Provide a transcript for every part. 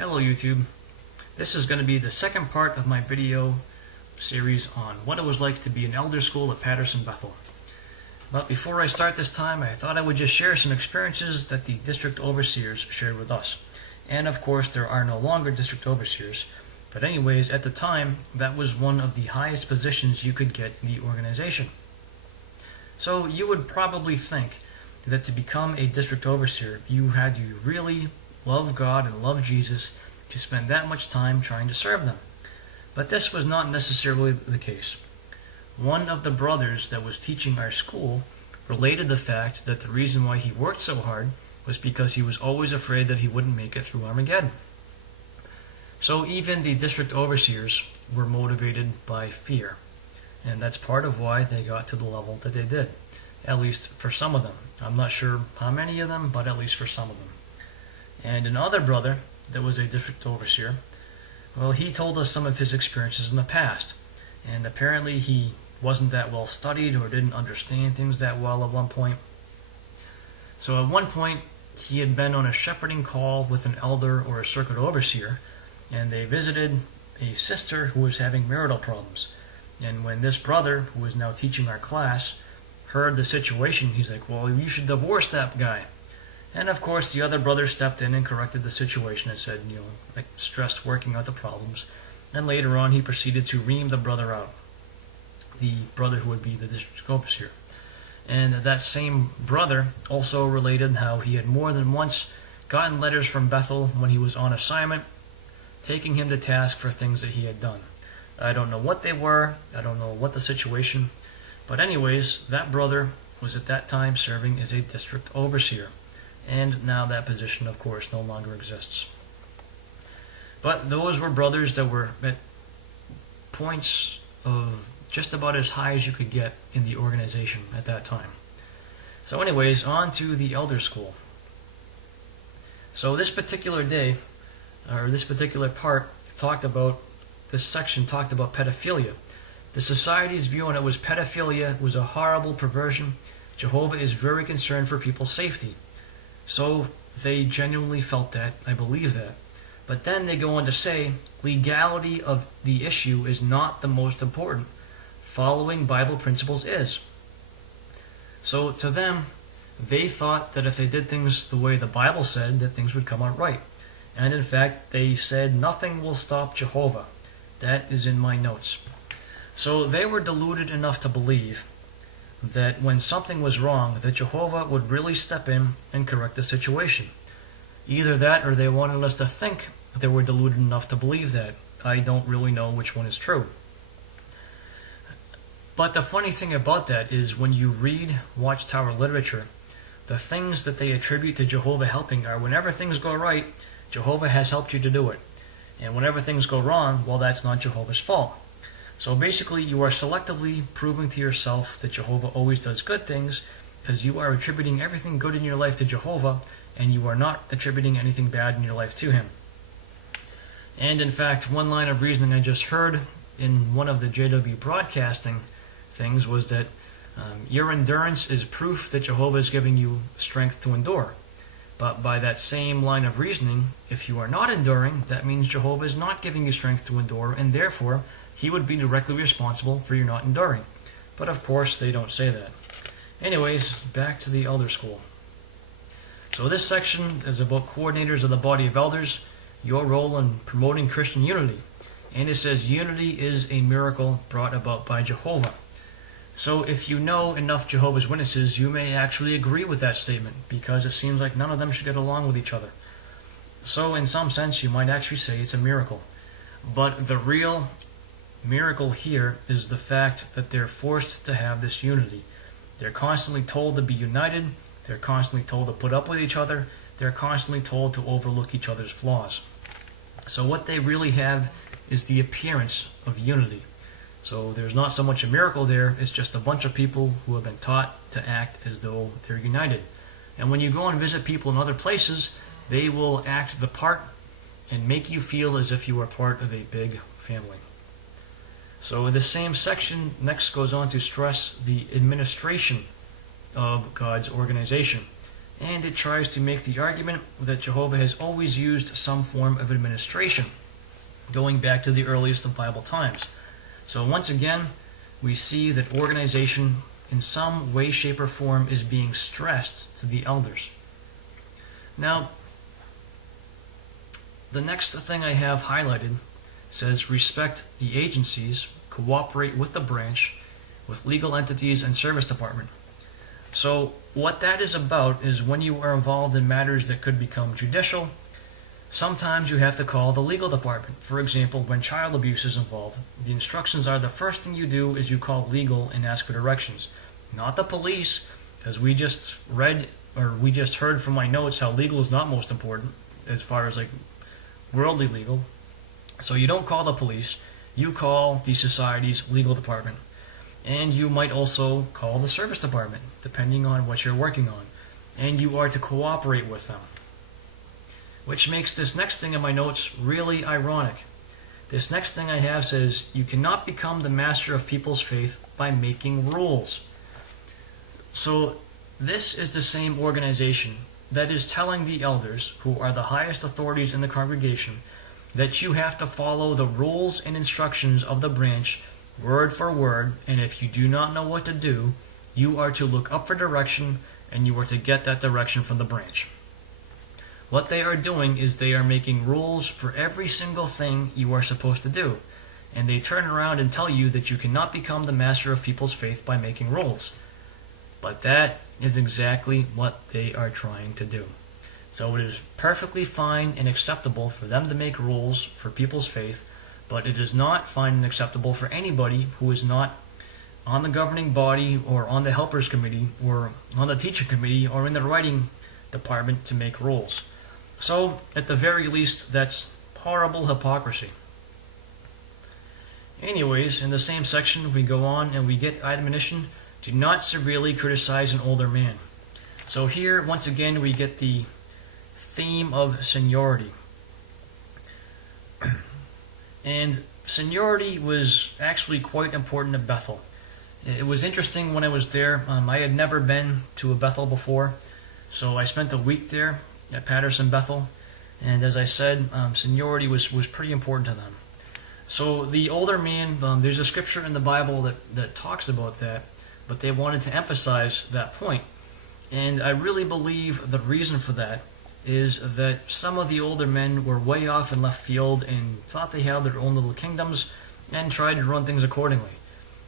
Hello YouTube. This is going to be the second part of my video series on what it was like to be an elder school at Patterson Bethel. But before I start this time, I thought I would just share some experiences that the district overseers shared with us. And of course there are no longer district overseers, but anyways, at the time that was one of the highest positions you could get in the organization. So you would probably think that to become a district overseer you had to really love God and love Jesus to spend that much time trying to serve them. But this was not necessarily the case. One of the brothers that was teaching our school related the fact that the reason why he worked so hard was because he was always afraid that he wouldn't make it through Armageddon. So even the district overseers were motivated by fear. And that's part of why they got to the level that they did. At least for some of them. I'm not sure how many of them, but at least for some of them. And another brother that was a district overseer, well, he told us some of his experiences in the past. And apparently he wasn't that well studied or didn't understand things that well at one point. So at one point, he had been on a shepherding call with an elder or a circuit overseer, and they visited a sister who was having marital problems. And when this brother, who was now teaching our class, heard the situation, he's like, well, you should divorce that guy. And of course, the other brother stepped in and corrected the situation and said, like stressed working out the problems. And later on, he proceeded to ream the brother out, the brother who would be the district overseer. And that same brother also related how he had more than once gotten letters from Bethel when he was on assignment, taking him to task for things that he had done. I don't know what they were, I don't know what the situation, but anyways, that brother was at that time serving as a district overseer. And now that position, of course, no longer exists. But those were brothers that were at points of just about as high as you could get in the organization at that time. So anyways, on to the elder school. So this particular day, or this particular part, this section talked about pedophilia. The society's view on it was pedophilia was a horrible perversion. Jehovah is very concerned for people's safety. So they genuinely felt that, I believe that. But then they go on to say, legality of the issue is not the most important. Following Bible principles is. So to them, they thought that if they did things the way the Bible said, that things would come out right. And in fact, they said, nothing will stop Jehovah. That is in my notes. So they were deluded enough to believe that when something was wrong, that Jehovah would really step in and correct the situation. Either that or they wanted us to think they were deluded enough to believe that. I don't really know which one is true. But the funny thing about that is when you read Watchtower literature, the things that they attribute to Jehovah helping are whenever things go right, Jehovah has helped you to do it. And whenever things go wrong, well, that's not Jehovah's fault. So basically, you are selectively proving to yourself that Jehovah always does good things because you are attributing everything good in your life to Jehovah and you are not attributing anything bad in your life to him. And in fact, one line of reasoning I just heard in one of the JW broadcasting things was that your endurance is proof that Jehovah is giving you strength to endure. But by that same line of reasoning, if you are not enduring, that means Jehovah is not giving you strength to endure, and therefore he would be directly responsible for your not enduring. But of course, they don't say that. Anyways, back to the elder school. So this section is about coordinators of the body of elders, your role in promoting Christian unity. And it says unity is a miracle brought about by Jehovah. So if you know enough Jehovah's Witnesses, you may actually agree with that statement, because it seems like none of them should get along with each other. So in some sense, you might actually say it's a miracle. But the real miracle here is the fact that they're forced to have this unity. They're constantly told to be united. They're constantly told to put up with each other. They're constantly told to overlook each other's flaws. So what they really have is the appearance of unity. So there's not so much a miracle there, it's just a bunch of people who have been taught to act as though they're united. And when you go and visit people in other places, they will act the part and make you feel as if you are part of a big family. So in the same section, next goes on to stress the administration of God's organization. and it tries to make the argument that Jehovah has always used some form of administration, going back to the earliest of Bible times. So once again, we see that organization in some way, shape, or form is being stressed to the elders. Now, the next thing I have highlighted says respect the agencies, cooperate with the branch, with legal entities and service department. So what that is about is when you are involved in matters that could become judicial, sometimes you have to call the legal department. For example, when child abuse is involved, the instructions are the first thing you do is you call legal and ask for directions. Not the police, as we just read, or we just heard from my notes how legal is not most important as far as like worldly legal. So you don't call the police, you call the society's legal department. And you might also call the service department, depending on what you're working on. And you are to cooperate with them. Which makes this next thing in my notes really ironic. This next thing I have says, you cannot become the master of people's faith by making rules. So this is the same organization that is telling the elders, who are the highest authorities in the congregation, that you have to follow the rules and instructions of the branch word for word, and if you do not know what to do, you are to look up for direction, and you are to get that direction from the branch. What they are doing is they are making rules for every single thing you are supposed to do, and they turn around and tell you that you cannot become the master of people's faith by making rules. But that is exactly what they are trying to do. So it is perfectly fine and acceptable for them to make rules for people's faith, but it is not fine and acceptable for anybody who is not on the governing body or on the helpers committee or on the teacher committee or in the writing department to make rules. So at the very least, that's horrible hypocrisy. Anyways, in the same section we go on and we get admonition, do not severely criticize an older man. So here once again we get the theme of seniority. And seniority was actually quite important at Bethel. It was interesting when I was there. I had never been to a Bethel before, so I spent a week there at Patterson Bethel. And as I said, seniority was pretty important to them. So the older man, there's a scripture in the Bible that talks about that, but they wanted to emphasize that point. And I really believe the reason for that is that some of the older men were way off in left field and thought they had their own little kingdoms and tried to run things accordingly.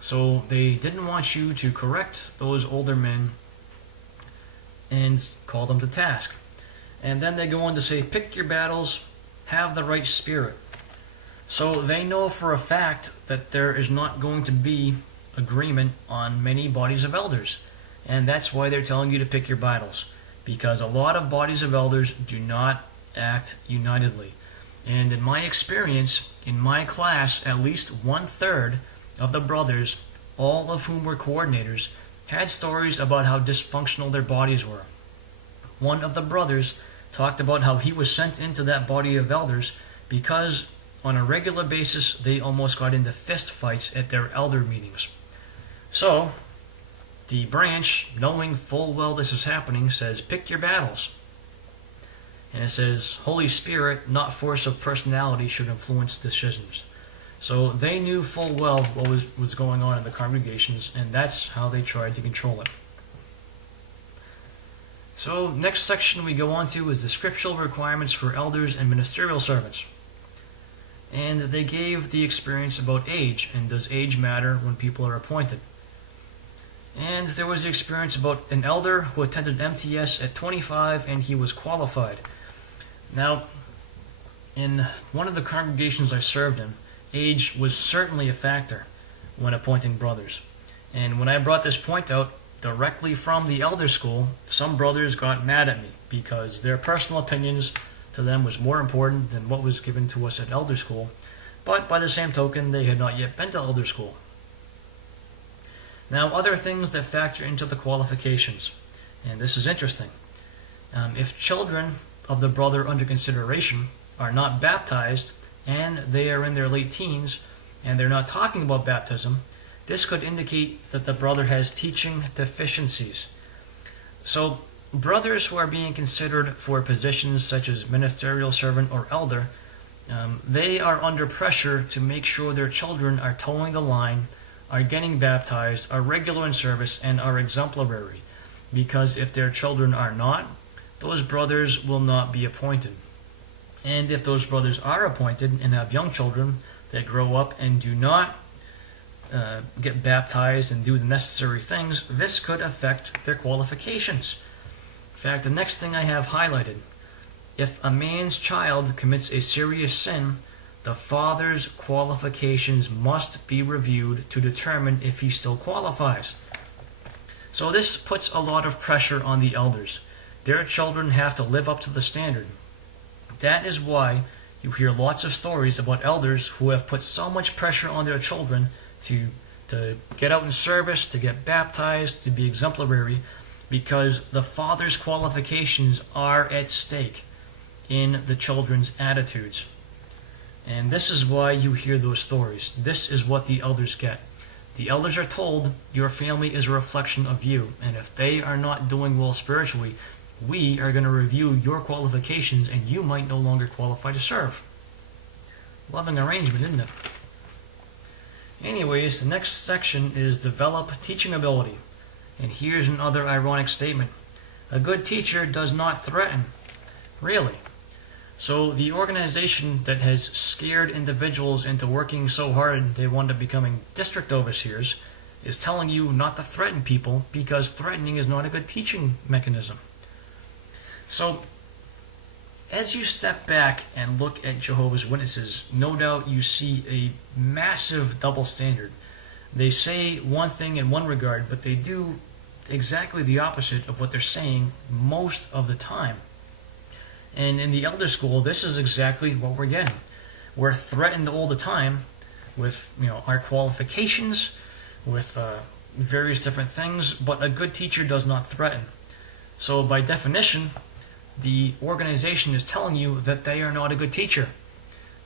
So they didn't want you to correct those older men and call them to task. And then they go on to say, pick your battles, have the right spirit. So they know for a fact that there is not going to be agreement on many bodies of elders. And that's why they're telling you to pick your battles. Because a lot of bodies of elders do not act unitedly. And in my experience, in my class, at least 1/3 of the brothers, all of whom were coordinators, had stories about how dysfunctional their bodies were. One of the brothers talked about how he was sent into that body of elders because on a regular basis they almost got into fist fights at their elder meetings. So the branch, knowing full well this is happening, says, pick your battles. And it says, Holy Spirit, not force of personality, should influence decisions. So they knew full well what was going on in the congregations, and that's how they tried to control it. So next section we go on to is the scriptural requirements for elders and ministerial servants. And they gave the experience about age, and does age matter when people are appointed? And there was the experience about an elder who attended MTS at 25 and he was qualified. Now, in one of the congregations I served in, age was certainly a factor when appointing brothers. And when I brought this point out directly from the elder school, some brothers got mad at me because their personal opinions to them was more important than what was given to us at elder school. But by the same token, they had not yet been to elder school. Now, other things that factor into the qualifications, and this is interesting. If children of the brother under consideration are not baptized and they are in their late teens and they're not talking about baptism, this could indicate that the brother has teaching deficiencies. So brothers who are being considered for positions such as ministerial servant or elder, they are under pressure to make sure their children are towing the line, are getting baptized, are regular in service, and are exemplary. Because if their children are not, those brothers will not be appointed. And if those brothers are appointed and have young children that grow up and do not get baptized and do the necessary things, this could affect their qualifications. In fact, the next thing I have highlighted, if a man's child commits a serious sin, the father's qualifications must be reviewed to determine if he still qualifies. So this puts a lot of pressure on the elders. Their children have to live up to the standard. That is why you hear lots of stories about elders who have put so much pressure on their children to get out in service, to get baptized, to be exemplary, because the father's qualifications are at stake in the children's attitudes. And this is why you hear those stories. This is what the elders get. The elders are told, your family is a reflection of you, and if they are not doing well spiritually, we are going to review your qualifications and you might no longer qualify to serve. Loving arrangement, isn't it? Anyways, the next section is develop teaching ability. And here's another ironic statement. A good teacher does not threaten. Really? So the organization that has scared individuals into working so hard they wind up becoming district overseers is telling you not to threaten people because threatening is not a good teaching mechanism. So as you step back and look at Jehovah's Witnesses, no doubt you see a massive double standard. They say one thing in one regard, but they do exactly the opposite of what they're saying most of the time. And in the elder school, this is exactly what we're getting. We're threatened all the time with our qualifications, with various different things, but a good teacher does not threaten. So by definition, the organization is telling you that they are not a good teacher.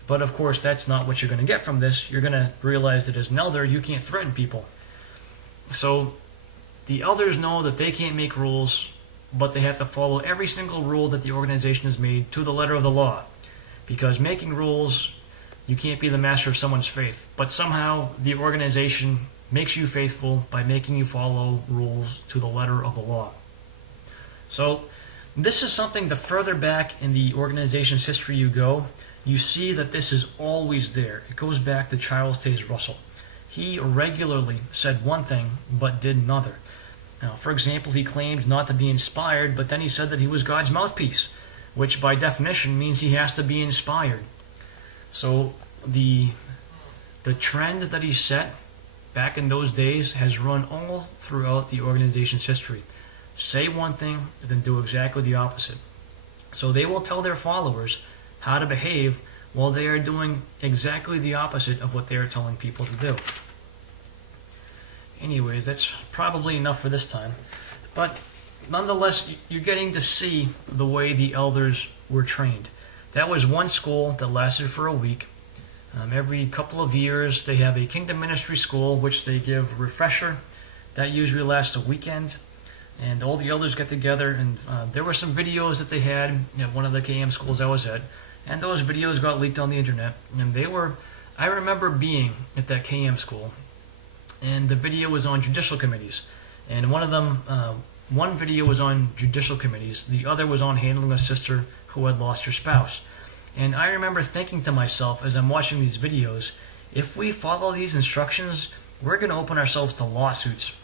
But of course, that's not what you're going to get from this. You're going to realize that as an elder, you can't threaten people. So the elders know that they can't make rules, but they have to follow every single rule that the organization has made to the letter of the law. Because making rules, you can't be the master of someone's faith. But somehow the organization makes you faithful by making you follow rules to the letter of the law. So this is something, the further back in the organization's history you go, you see that this is always there. It goes back to Charles Taze Russell. He regularly said one thing, but did another. Now, for example, he claimed not to be inspired, but then he said that he was God's mouthpiece, which by definition means he has to be inspired. So the trend that he set back in those days has run all throughout the organization's history. Say one thing, then do exactly the opposite. So they will tell their followers how to behave while they are doing exactly the opposite of what they are telling people to do. Anyways, that's probably enough for this time. But nonetheless, you're getting to see the way the elders were trained. That was one school that lasted for a week. Every couple of years, they have a kingdom ministry school, which they give a refresher. That usually lasts a weekend. And all the elders get together, and there were some videos that they had at one of the KM schools I was at, and those videos got leaked on the internet. And I remember being at that KM school, and the video was on judicial committees. And one video was on judicial committees, the other was on handling a sister who had lost her spouse. And I remember thinking to myself as I'm watching these videos, if we follow these instructions, we're going to open ourselves to lawsuits.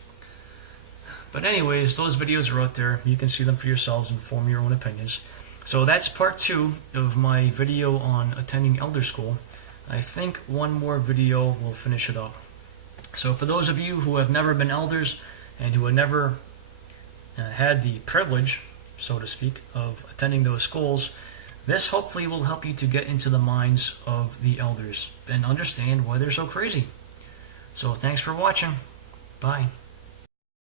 But anyways, those videos are out there. You can see them for yourselves and form your own opinions. So that's part 2 of my video on attending elder school. I think one more video will finish it up. So for those of you who have never been elders and who have never had the privilege, so to speak, of attending those schools, this hopefully will help you to get into the minds of the elders and understand why they're so crazy. So thanks for watching. Bye.